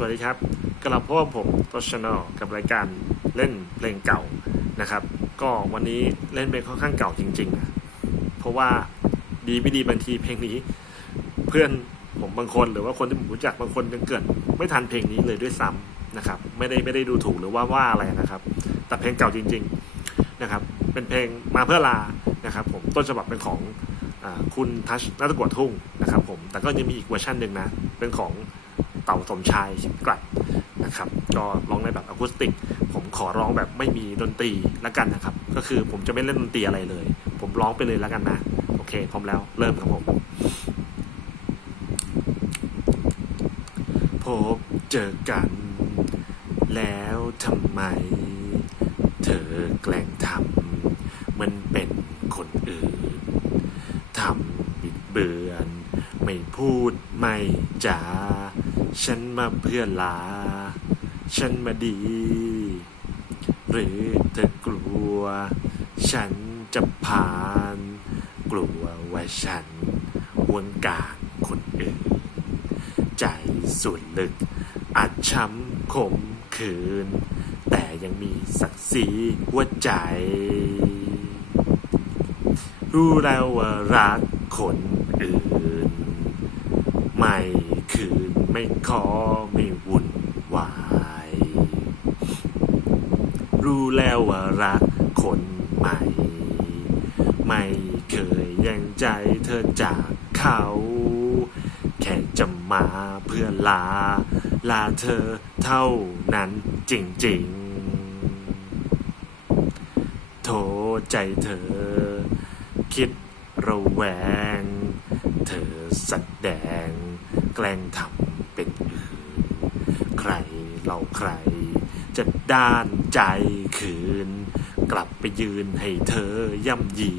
สวัสดีครับกลับพบกับผมตัวช n น l กับรายการเล่นเพลงเก่านะครับ ก็วันนี้เล่นเพลงค่อนข้างเก่าจริงๆนะเพราะว่าดีไม่ดีบางทีเพลงนี้ เพื่อนผมบางคนหรือว่าคนที่ผมรู้จักบางคนยังเกิด ไม่ทันเพลงนี้เลยด้วยซ้ำนะครับ ไม่ได้ไม่ได้ดูถูกหรือว่าว่าอะไรนะครับ แต่เพลงเก่าจริง ๆนะครับ เป็นเพลงมาเพื่อลานะครับ ผมต้นฉบับเป็นของอคุณทัชนัตกวดทุ่งนะครับ ผมแต่ก็ยังมีอีกเวอร์ชันหนึ่งนะเป็นของ เต่าสมชายชิมกลัดนะครับก็ร้องในแบบอะคูสติก ผมขอร้องแบบไม่มีดนตรีละกันนะครับ ก็คือผมจะไม่เล่นดนตรีอะไรเลย ผมร้องไปเลยละกันนะโอเคพร้อมแล้วเริ่มครับผมพบเจอกัน แล้วทำไม เธอแกล้งทำมันเป็นคนอื่นทำบิดเบือน ไม่พูดไม่จา ฉันมาเพื่อลา ฉันมาดี หรือเธอกลัว ฉันจะผ่าน กลัวว่าฉันวงการคนอื่น ใจส่วนลึก อาจช้ำขมขืน แต่ยังมีศักดิ์ศรีหัวใจ รู้แล้วว่ารักคนอื่น ไม่คืน ไม่ขอไม่วุ่นวาย รู้แล้วว่ารักคนใหม่ ไม่เคยยังใจเธอจากเขา แค่จะมาเพื่อลา ลาเธอเท่านั้นจริงๆ โทใจเธอ คิดระแวง เธอแสดงแกล้งทำ ใครเราใคร จะด้านใจคืน กลับไปยืนให้เธอย่ำยี